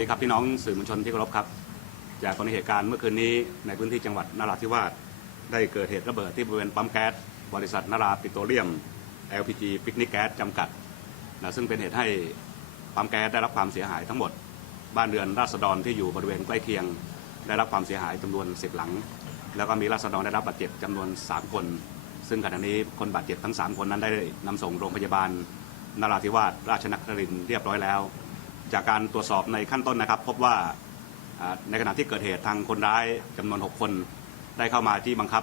ดีครับพี่น้องสื่อมวลชนที่เคารพครับ จากกรณีเหตุการณ์เมื่อคืนนี้ในพื้นที่จังหวัดนราธิวาสได้เกิดเหตุระเบิดที่บริเวณปั๊มแก๊สบริษัทนาราปิโตรเลียม LPG ปิกนิกแก๊สจำกัดนะซึ่งเป็นเหตุให้ปั๊มแก๊สได้รับความเสียหายทั้งหมด บ้านเรือนราษฎรที่อยู่บริเวณใกล้เคียง ได้รับความเสียหายจำนวน 10 หลัง แล้วก็มีราษฎรได้รับบาดเจ็บจำนวน 3 คน ซึ่งขณะนี้คนบาดเจ็บทั้ง 3 คนนั้นได้นำส่งโรงพยาบาลนราธิวาสราชนครินทร์เรียบร้อยแล้ว จากการตรวจสอบในขั้นต้นนะครับ พบว่าในขณะที่เกิดเหตุทางคนร้ายจำนวน 6 คน ได้เข้ามาที่บังคับ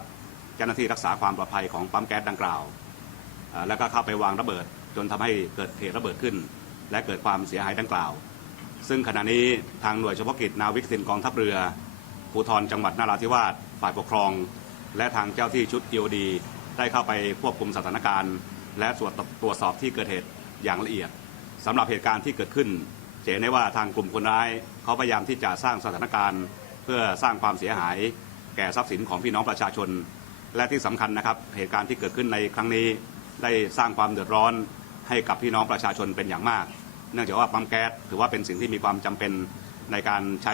เจ้าหน้าที่รักษาความปลอดภัยของปั๊มแก๊สดังกล่าว แล้วก็เข้าไปวางระเบิดจนทำให้เกิดเหตุระเบิดขึ้น และเกิดความเสียหายดังกล่าว ซึ่งขณะนี้ทางหน่วยเฉพาะกิจนาวิกสินกองทัพเรือภูธรจังหวัดนราธิวาสฝ่ายปกครอง และทางเจ้าที่ชุด EOD ได้เข้าไปควบคุมสถานการณ์ และตรวจตรวจสอบที่เกิดเหตุอย่างละเอียดสำหรับเหตุการณ์ที่เกิดขึ้น เห็นได้ว่าทางกลุ่มคนร้ายเขาพยายามที่จะสร้างสถานการณ์ เพื่อสร้างความเสียหาย แก่ทรัพย์สินของพี่น้องประชาชน และที่สำคัญนะครับ เหตุการณ์ที่เกิดขึ้นในครั้งนี้ ได้สร้างความเดือดร้อนให้กับพี่น้องประชาชนเป็นอย่างมาก เนื่องจากว่าปั๊มแก๊สถือว่าเป็นสิ่งที่มีความจำเป็นในการใช้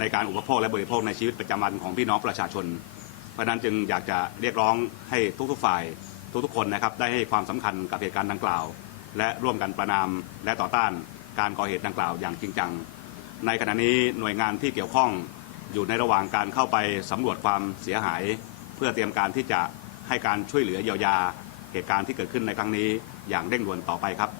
ในการอุปโภคและบริโภคในชีวิตประจำวันของพี่น้องประชาชน เพราะนั้นจึงอยากจะเรียกร้องให้ทุกๆฝ่ายทุกๆคนนะครับได้ให้ความสำคัญกับเหตุการณ์ดังกล่าว และร่วมกันประนามและต่อต้าน การก่อเหตุดังกล่าวอย่างจริงจัง ในขณะนี้หน่วยงานที่เกี่ยวข้องอยู่ในระหว่างการเข้าไปสำรวจความเสียหาย เพื่อเตรียมการที่จะให้การช่วยเหลือเยียวยา เหตุการณ์ที่เกิดขึ้นในครั้งนี้อย่างเร่งด่วนต่อไปครับ